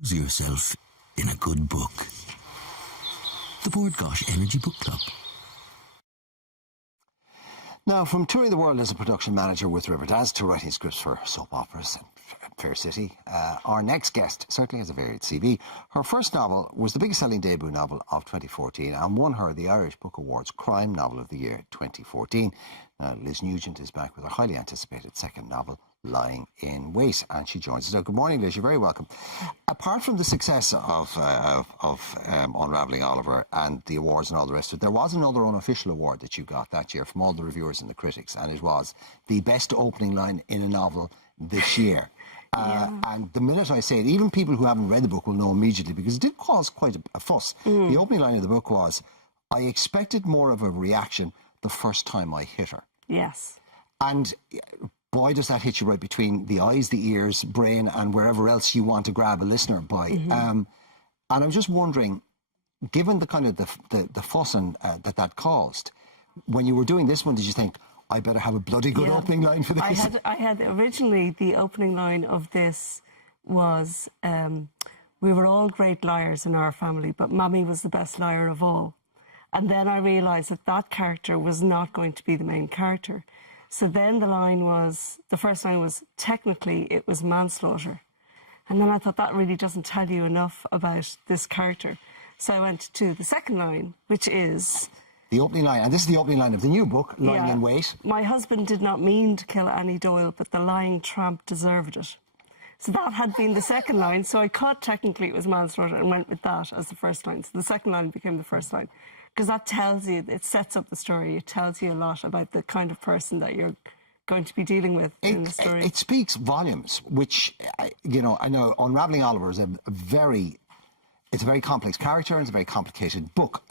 Lose yourself in a good book. The Board Gosh Energy Book Club. Now, from touring the world as a production manager with Riverdance to writing scripts for soap operas and Fair City, our next guest certainly has a varied CV. Her first novel was the biggest selling debut novel of 2014 and won her the Irish Book Awards Crime Novel of the Year 2014. Now, Liz Nugent is back with her highly anticipated second novel, Lying in Wait, and she joins us now. Good morning, Liz. You're very welcome. Apart from the success of Unravelling Oliver and the awards and all the rest of it, there was another unofficial award that you got that year from all the reviewers and the critics, and it was the best opening line in a novel this year. And the minute I say it, even people who haven't read the book will know immediately, because it did cause quite a fuss. The opening line of the book was, "I expected more of a reaction the first time I hit her." Yes. And boy, does that hit you right between the eyes, the ears, brain, and wherever else you want to grab a listener by. And I'm just wondering, given the kind of the fuss and, that caused, when you were doing this one, did you think, I better have a bloody good opening line for this? I had originally, the opening line of this was, we were all great liars in our family, but Mummy was the best liar of all. And then I realised that that character was not going to be the main character. So then the first line was, technically it was manslaughter. And then I thought, that really doesn't tell you enough about this character. So I went to the second line, which is... The opening line, and this is the opening line of the new book, Lying in Wait. My husband did not mean to kill Annie Doyle, but the lying tramp deserved it. So that had been the second line. So I caught technically it was manslaughter and went with that as the first line. So the second line became the first line. Because that tells you, it sets up the story. It tells you a lot about the kind of person that you're going to be dealing with in the story. It speaks volumes, which, you know, I know Unravelling Oliver is it's a very complex character and it's a very complicated book.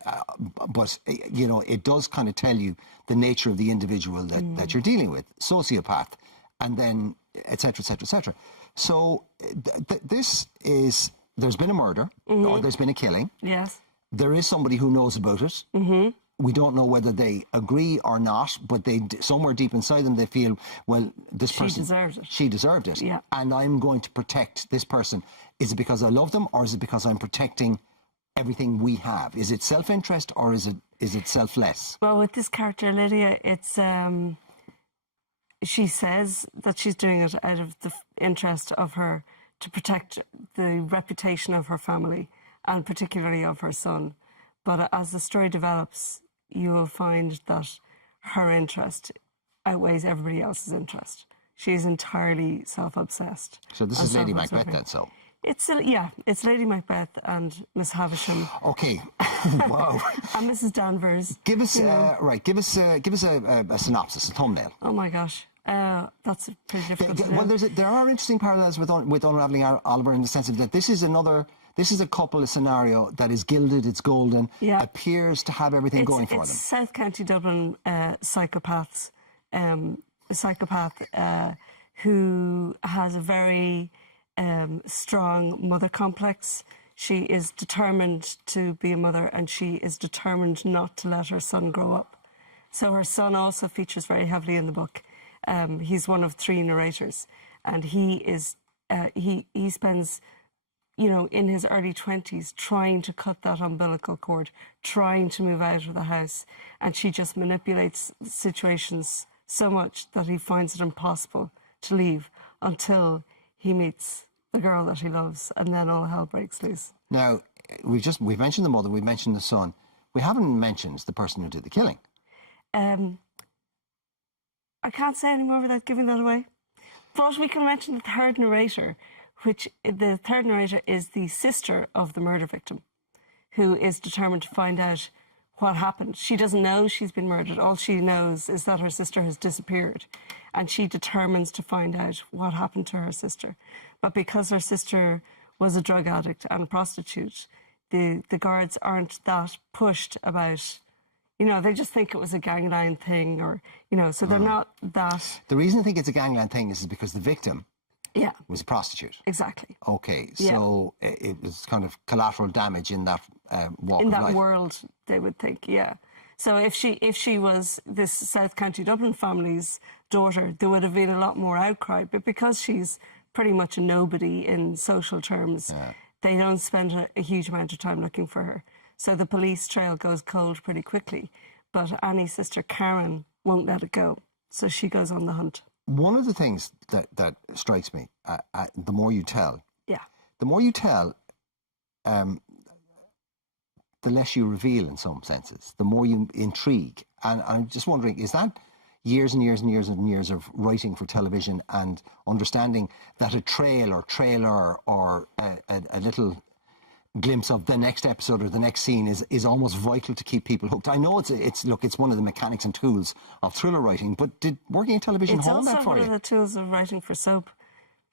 But, you know, it does kind of tell you the nature of the individual that you're dealing with, sociopath, and then et cetera, et cetera, et cetera. So this is, there's been a murder or there's been a killing. Yes. There is somebody who knows about it. We don't know whether they agree or not, but they somewhere deep inside them, they feel, well, this person... She deserved it. She deserved it. Yeah. And I'm going to protect this person. Is it because I love them, or is it because I'm protecting everything we have? Is it self-interest, or is it selfless? Well, with this character, Lydia, it's... she says that she's doing it out of the interest of her, to protect the reputation of her family, and particularly of her son. But as the story develops, you will find that her interest outweighs everybody else's interest. She's entirely self-obsessed. So this is Lady Macbeth then, so? It's Lady Macbeth and Miss Havisham. Okay, wow. And Mrs. Danvers. Give us give us a synopsis, a thumbnail. Oh my gosh. That's pretty difficult. Well, there are interesting parallels with Unravelling Oliver, in the sense of that this is a couple, a scenario that is gilded, it's golden, appears to have everything going for them. It's South County Dublin psychopaths, psychopath who has a very strong mother complex. She is determined to be a mother, and she is determined not to let her son grow up. So her son also features very heavily in the book. He's one of 3 narrators, and he spends, you know, in his early 20s trying to cut that umbilical cord, trying to move out of the house, and she just manipulates situations so much that he finds it impossible to leave until he meets the girl that he loves, and then all hell breaks loose. Now, we've mentioned the mother, we've mentioned the son. We haven't mentioned the person who did the killing. I can't say any more without giving that away. But we can mention the third narrator, which the third narrator is the sister of the murder victim, who is determined to find out what happened. She doesn't know she's been murdered. All she knows is that her sister has disappeared, and she determines to find out what happened to her sister. But because her sister was a drug addict and a prostitute, the guards aren't that pushed about... You know, they just think it was a gangland thing, or, you know, so they're not that... The reason I think it's a gangland thing is because the victim was a prostitute. Exactly. Okay, so it was kind of collateral damage in that walk in of that life. world, they would think, So if she was this South County Dublin family's daughter, there would have been a lot more outcry. But because she's pretty much a nobody in social terms, they don't spend a huge amount of time looking for her. So the police trail goes cold pretty quickly. But Annie's sister Karen won't let it go. So she goes on the hunt. One of the things that strikes me, the more you tell, the less you reveal in some senses, the more you intrigue. And I'm just wondering, is that years and years and years and years of writing for television and understanding that a trailer or a little glimpse of the next episode or the next scene is almost vital to keep people hooked? I know it's one of the mechanics and tools of thriller writing, but did working in television hold that for you? It's also one of the tools of writing for soap,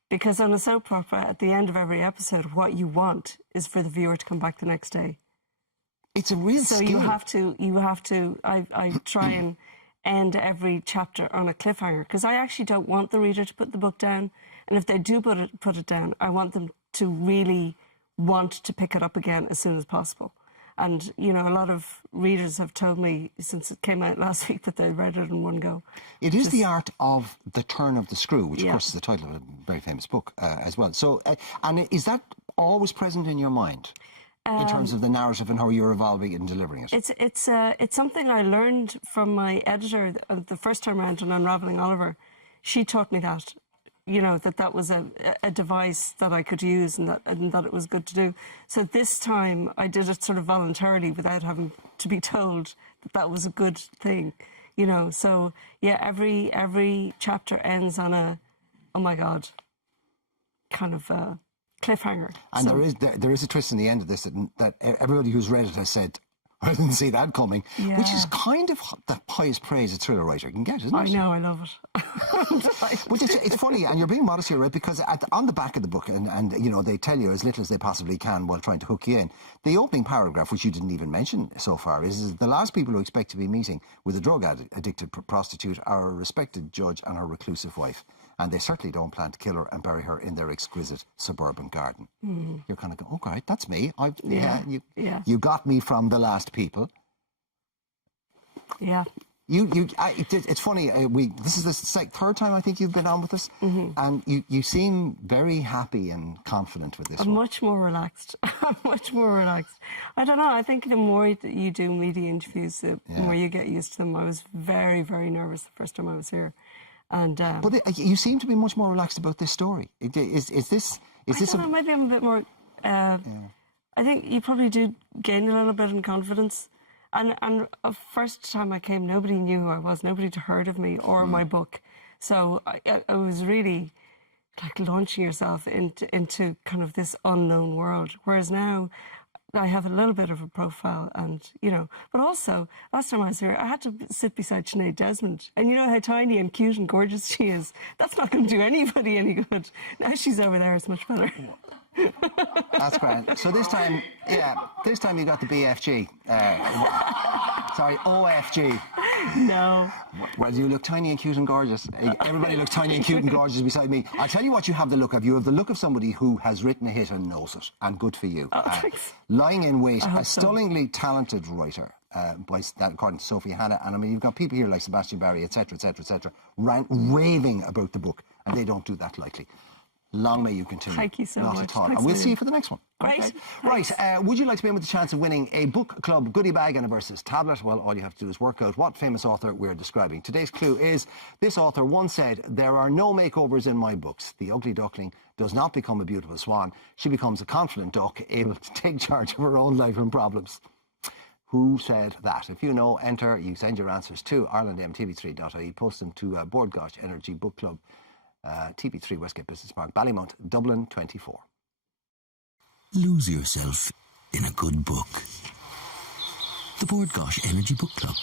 because on a soap opera, at the end of every episode, what you want is for the viewer to come back the next day. It's a real skill. So you have to. I try and end every chapter on a cliffhanger, because I actually don't want the reader to put the book down, and if they do put it down, I want them to really want to pick it up again as soon as possible. And, you know, a lot of readers have told me since it came out last week that they read it in one go. It is the art of the turn of the screw, which of course is the title of a very famous book as well. So, and is that always present in your mind in terms of the narrative and how you're evolving and delivering it? It's something I learned from my editor the first time around on Unravelling Oliver. She taught me that. You know, that was a device that I could use and that it was good to do. So this time I did it sort of voluntarily without having to be told that was a good thing, you know. So, yeah, every chapter ends on a, oh, my God, kind of cliffhanger. And so, there is a twist in the end of this that everybody who's read it has said, I didn't see that coming, which is kind of the highest praise a thriller writer can get, isn't it? I know, I love it. But it's funny, and you're being modest here, right? Because on the back of the book, and you know, they tell you as little as they possibly can while trying to hook you in. The opening paragraph, which you didn't even mention so far, is the last people who expect to be meeting with a drug-addicted prostitute are a respected judge and her reclusive wife. And they certainly don't plan to kill her and bury her in their exquisite suburban garden. You're kind of going, okay, that's me. You got me from the last people. Yeah. It's funny. This is the third time I think you've been on with us, and you seem very happy and confident with this. I'm much more relaxed. I'm much more relaxed. I don't know. I think the more you do media interviews, the more you get used to them. I was very, very nervous the first time I was here. And, but you seem to be much more relaxed about this story. Is this? Maybe I'm a bit more. I think you probably do gain a little bit in confidence. And the first time I came, nobody knew who I was. Nobody had heard of me or my book. So I was really like launching yourself into kind of this unknown world. Whereas now, I have a little bit of a profile, and, you know, but also, last time I was here, I had to sit beside Sinead Desmond. And you know how tiny and cute and gorgeous she is? That's not going to do anybody any good. Now she's over there, it's much better. That's grand. So this time you got the BFG. Sorry, OFG. No. Well, you look tiny and cute and gorgeous. Everybody looks tiny and cute and gorgeous beside me. I'll tell you what you have the look of. You have the look of somebody who has written a hit and knows it. And good for you. Oh, thanks. Lying in wait, a stunningly talented writer. According to Sophie Hannah. And I mean, you've got people here like Sebastian Barry, etc., raving about the book. And they don't do that lightly. Long may you continue. Thank you so Not much. At all. Thanks, and we'll see you for the next one. Great. Okay? Right. Would you like to be in with the chance of winning a book club goodie bag and a Versus tablet? Well, all you have to do is work out what famous author we're describing. Today's clue is, this author once said, "There are no makeovers in my books. The ugly duckling does not become a beautiful swan. She becomes a confident duck, able to take charge of her own life and problems." Who said that? If you know, enter. You send your answers to irelandmtv3.ie. Post them to Board Gosh Energy Book Club, TV3 Westgate Business Park, Ballymount, Dublin 24. Lose yourself in a good book. The Board Gosh Energy Book Club.